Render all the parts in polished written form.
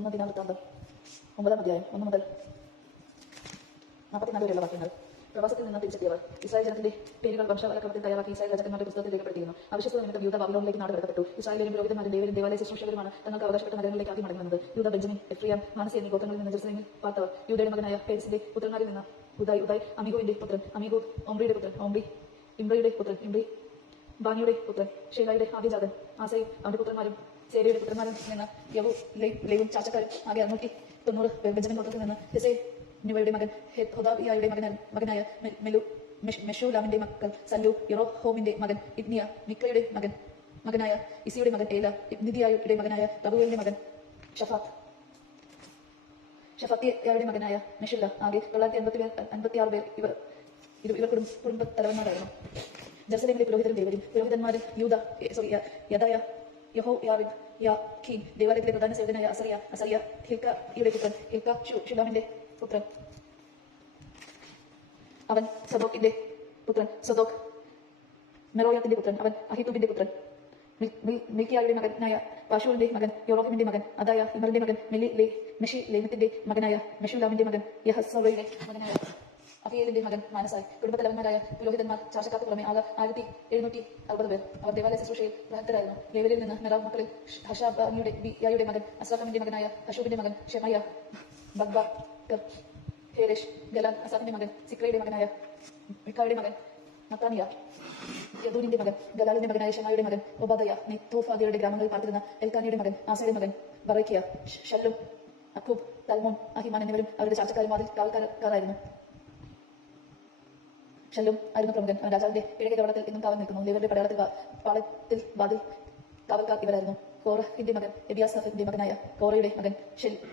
ഒന്ന് ദിനവൃത്താന്തം 9-ാം അധ്യായം 1 മുതൽ 44 വരെയുള്ള വാക്യങ്ങൾ. പ്രവാസത്തിൽ നിന്ന് തിരിച്ചെത്തിയവർ ഇസ്രായേൽ ജനത്തിന്റെ പേരുകൾ വംശാവലക്രമത്തിൽ തയ്യാറാക്കി ഇസ്രായേൽ രാജാക്കന്മാരുടെ പുസ്തകത്തിൽ രേഖപ്പെടുത്തിയിരുന്നു. അവിശ്വസ്തത നിമിത്തം യൂദ ബാബിലോണിലേക്ക് നാട് കടത്തപ്പെട്ടു. ഇസ്രായേലിലും പുരോഹിതന്മാരും ലേവ്യരും ദേവാലയ ശുശ്രൂഷകരുമാണ് തങ്ങൾക്ക് അവകാശപ്പെട്ട നഗരങ്ങളിലേക്ക് ആദ്യം മടങ്ങി വന്നത്. യൂദ, ബെഞ്ചമിൻ, എഫ്രൈം, മാനസെ എന്നീ ഗോത്രങ്ങളിൽ നിന്ന് ജെറുസലേമിൽ പാർത്തവർ. യൂദയുടെ മകനായ പേരെസിന്റെ പുത്രന്മാരിൽ നിന്ന് ഉദായ് അമീഹുവിന്റെ പുത്രൻ, അമീഹൂദ് ഒംറിയുടെ പുത്രൻ, ഒംറി ഇമ്രയുടെ പുത്രൻ, ഇമ്രി ബാനിയുടെ പുത്രൻ, ഷേലായുടെ ആദ്യജാതൻ, ആസയും അവന്റെ പുത്രന്മാരും സേരയുടെ പുത്രന്മാരിൽ നിന്ന് യഹൂ, ലേവും ചാച്ചക്കാരും ആകെ 690 പേർ. ബെഞ്ചമിൻ ഗോത്രത്തിൽ നിന്ന് ഹെസേ നുവയുടെ മകൻ ഹൊദാവിയായുടെ മകനായ മെഷൂലാമിന്റെ മക്കൾ സല്ലു, യെറോഹോമിന്റെ മകൻ ഇബ്നിയ, മിക്ലയുടെ മകനായ ഇസിയുടെ മകൻ ഏല, ഇബ്നിദിയായുടെ മകനായ റബുവേലിന്റെ മകൻ ഷഫാത്തിയായുടെ മകനായ മെഷുല്ല. ആകെ 956 പേർ. ഇവർ കുടുംബത്തലവന്മാരായിരുന്നു. ജെറുസലേമിലെ പുരോഹിതരും ലേവ്യരും. പുരോഹിതന്മാരിൽ യദായ, യഹോയാരിബ്, യാഖീൻ. ദേവാലയത്തിലെ പ്രധാന സേവകനായ അസറിയ ഹിൽക്കയുടെ പുത്രൻ, ഹിൽക്ക ശുലാമിന്റെ പുത്രൻ, അവൻ സദോക്കിന്റെ പുത്രൻ, സദോക്ക് മെറോയാത്തിന്റെ പുത്രൻ, അവൻ അഹിത്തൂബിന്റെ പുത്രൻ, മിൽക്കിയായുടെ മകനായ പാശൂറിന്റെ മകൻ, യോറോഹിമിന്റെ മകൻ അദായ, ഇമറിന്റെ മകൻ മെഷിലേമത്തിന്റെ മകനായ മെഷുലാമിന്റെ മകൻ, യഹസോയുടെ മകനായ അഫിയേലിന്റെ മകൻ മാനസായി. കുടുംബത്തലവന്മാരായ പുരോഹിതന്മാർ ചാർച്ചക്കാർക്ക് പുറമെ ആകെ 1760 പേർ. അവർ ദേവാലയ ശുശ്രൂഷയിൽ പ്രഹക്തരായിരുന്നു. ലേവ്യരിൽ നിന്ന് മെറാവ് മക്കളിൽ ഹഷാബാനിയുടെ മകൻ അസ്രാഫിന്റെ മകനായ ഹഷൂബിന്റെ മകൻ ഷെമയ, ബഗ്ബക്കർ, ഹേരേഷ്, ഗലാൽ, അസാഫിന്റെ മകൻ സിക്രയുടെ മകനായ മിക്കായുടെ മകൻ നത്താനിയ, യദൂരിന്റെ മകൻ ഗലാലിന്റെ മകനായ ഷമായുടെ മകൻ ഒബാദയ. നെത്തോഫാദിയുടെ ഗ്രാമങ്ങളിൽ പാർത്തിരുന്ന എൽക്കാനിയുടെ മകൻ ആസയുടെ മകൻ ബറേക്കിയ, ഷല്ലും, അക്കൂബ്, തൽമോൻ, അഹിമാൻ എന്നിവരും അവരുടെ ചാർച്ചക്കാരും വാതിൽ കാവൽക്കാരായിരുന്നു. ഷല്ലും ആയിരുന്നു പ്രമുഖൻ. അവൻ രാജാവിന്റെ കിഴക്കേ കവാടത്തിൽ ഇന്നും കാവൽ നിൽക്കുന്നു. ലേവ്യരുടെ പാളയത്തിൽ വാതിൽ കാവൽക്കാർ ഇവരായിരുന്നു. കോറഹിന്റെ മകൻ എബിയാസാഫിന്റെ മകനായ കോറയുടെ മകൻ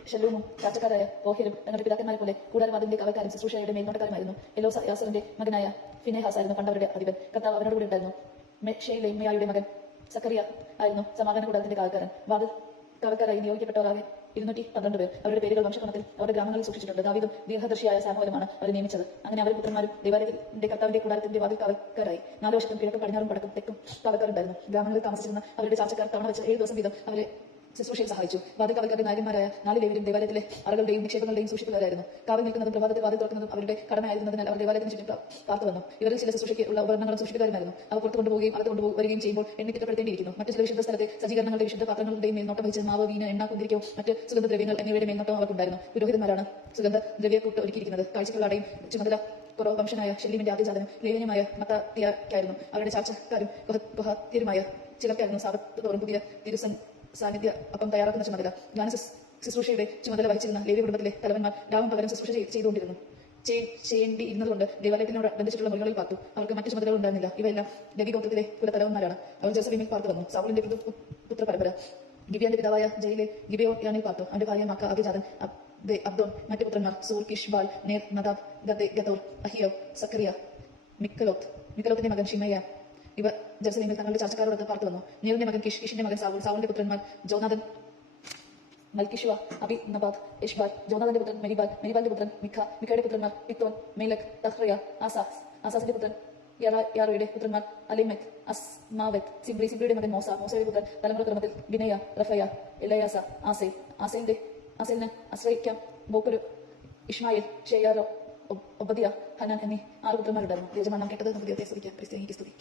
ഷല്ലൂമും ചാർച്ചക്കാരായ കോഹിലും തങ്ങളുടെ പിതാക്കന്മാരെ പോലെ കൂടാരവാതിലിന്റെ കാവൽക്കാരും ശുശ്രൂഷയുടെ മേൽനോട്ടക്കാരുമായിരുന്നു. യാസറിന്റെ മകനായ ഫിനെഹാസ് ആയിരുന്നു പണ്ടവരുടെ അധിപൻ. കർത്താവ് അവനോടുകൂടി ഉണ്ടായിരുന്നു. മെഷേലെമയായുടെ മകൻ സക്കറിയ ആയിരുന്നു സമാഗമന കൂടാരത്തിന്റെ കാവൽക്കാരൻ. വാതിൽ കാവൽക്കാരായി നിയോഗിക്കപ്പെട്ടവരാകെ 212 പേർ. അവരുടെ പേരുകൾ വംശക്രമത്തിൽ അവരുടെ ഗ്രാമങ്ങളിൽ സൂക്ഷിച്ചിട്ടുണ്ട്. ദാവീദും ദീർഘദർശിയായ സാമുവേലുമാണ് അവരെ നിയമിച്ചത്. അങ്ങനെ അവരും പുത്രന്മാരും ദേവാലയത്തിന്റെ കർത്താവിന്റെ കൂടാരത്തിന്റെ വാതിൽ കാവൽക്കാരായി. 4 വർഷത്തും കിഴക്കും പടിഞ്ഞാറും വടക്കും തെക്കും കാവൽക്കാരുണ്ടായിരുന്നു. ഗ്രാമങ്ങളിൽ താമസിച്ചിരുന്ന അവരുടെ ചാർച്ചക്കാർ തവണ വെച്ച് 7 ദിവസം വീതം അവരെ ശുശ്രൂഷയിൽ സഹായിച്ചു. വാതിൽ കാവൽക്കാരുടെ നായകന്മാരായ 4 ലേവ്യരും ദേവാലയത്തിലെ അറകളുടെയും നിക്ഷേപങ്ങളുടെയും സൂക്ഷിപ്പുകാരായിരുന്നു. കാവൽ നിൽക്കുന്നതും പ്രഭാതത്തിൽ വാതിൽ തുറക്കുന്നതും അവരുടെ കടമയായിരുന്നതിനാൽ അവർ ദേവാലയത്തിന് ചുറ്റും പാർത്തു വന്നു. ഇവരിൽ ചില ശുശ്രൂഷയ്ക്ക് ഉള്ള ഉപകരണങ്ങളും സൂക്ഷിപ്പുകാരുമായിരുന്നു. അവ പുറത്തു കൊണ്ടുപോവുകയും അകത്ത് കൊണ്ടുവരികയും ചെയ്യുമ്പോൾ എണ്ണിത്തിട്ടപ്പെടുത്തേണ്ടിയിരിക്കുന്നു. മറ്റു ചില വിശുദ്ധ സ്ഥലത്തെ സജ്ജീകരണങ്ങളുടെ വിശുദ്ധ പാത്രങ്ങളുടെയും മേൽനോട്ടം വഹിച്ച് മാവ്, വീന്, എണ്ണ, കുന്തിരിക്കവും മറ്റ് സുഗന്ധദ്രവ്യങ്ങൾ എന്നിവയുടെ മേൽനോട്ടം അവർക്കുണ്ടായിരുന്നു. പുരോഹിതന്മാരാണ് സുഗന്ധദ്രവ്യക്കൂട്ട് ഒരുക്കിയിരിക്കുന്നത്. കാഴ്ചക്കുള്ള അടയും ചുമതല കുറോ വംശനായ ഷെല്ലിമിന്റെ ആദ്യജാതനും ലേവ്യനുമായ മത്താത്തിയായിരുന്നു. അവരുടെ ചാർച്ചക്കാരും കൊഹത്യരുമായ ചിലർക്കായിരുന്നു സാബത്ത് തോറും പുതിയ സാന്നിധ്യ അപ്പം തയ്യാറാക്കുന്ന ചുമതല. ഗാന ശുശ്രൂഷയുടെ ചുമതല വഹിച്ചിരുന്ന ലേവ്യ കുടുംബത്തിലെ തലവന്മാർ രാവും പകരം ശുശ്രൂഷ ചെയ്തുകൊണ്ടിരുന്നു. ചെയ്യേണ്ടിയിരുന്നതുകൊണ്ട് ദേവാലയത്തിനോട് ബന്ധിച്ചിട്ടുള്ള മുറികളിൽ പാർത്തു. അവർക്ക് മറ്റു ചുമതലകൾ ഉണ്ടായിരുന്നില്ല. ഇവയെല്ലാം ലെവി ഗോത്രത്തിലെ കുലത്തലവന്മാരാണ്. അവർ ജെറുസലേമിൽ പാർത്തു വന്നു. സൗളിന്റെ പുത്ര പരമ്പര. ഗിബിയാന്റെ പിതാവായ ജയിലെ ഗിബെയോനിൽ പാർത്തു. അവന്റെ ഭാര്യ മാക്ക ആദ്യജാതൻ അബ്ദോൻ. മറ്റു പുത്രന്മാർ സൂർ, കിഷ്, ബാൽ, നേർ, നദാബ്, ഗദോർ, അഹിയോ, സക്കറിയ, മിക്കലോത്തിന്റെ മകൻ ഷിമയ. ഇവർ ജെറുസലേമിൽ തങ്ങളുടെ ചാർച്ചക്കാരോടൊത്ത് പാർത്തു വന്നു. നേറിന്റെ മകൻ കിഷ്, കിഷിന്റെ മകൻ സാവൂൾ, സാവൂളിന്റെ പുത്രന്മാർ ജോനാഥൻ, മൽക്കിഷുവ, അബിനബാദ്, ഇഷ്ബാൽ, ജോനാഥന്റെ പുത്രൻ മെരിബാലിന്റെ പുത്രൻ മിഖയുടെ പുത്രന്മാർ പിത്തോൻ, മേലക്, തഹ്റയ, ആസാസിന്റെ പുത്രൻ യാറോയുടെ പുത്രന്മാർ അലിമെത്ത്, അസ്മാവെത്ത്, സിബ്രിയുടെ മകൻ മോസയുടെ പുത്രൻ തലമുറ ക്രമത്തിൽ ബിനയ, റഫയ, എലയാസ, ആസേലിന് അസ്രയിക്കാം, ബോക്കരു, ഇഷ്മായേൽ, ഷെയാരോ, ഒബദിയ, ഹനാൻ എന്നീ 6 പുത്രന്മാരുണ്ടായിരുന്നു. യജമാനം കേട്ടത് നമുക്ക് ദൈവത്തെ സ്തുതിക്കാം. ക്രിസ്ത്യാനിക്ക് സ്തുതി.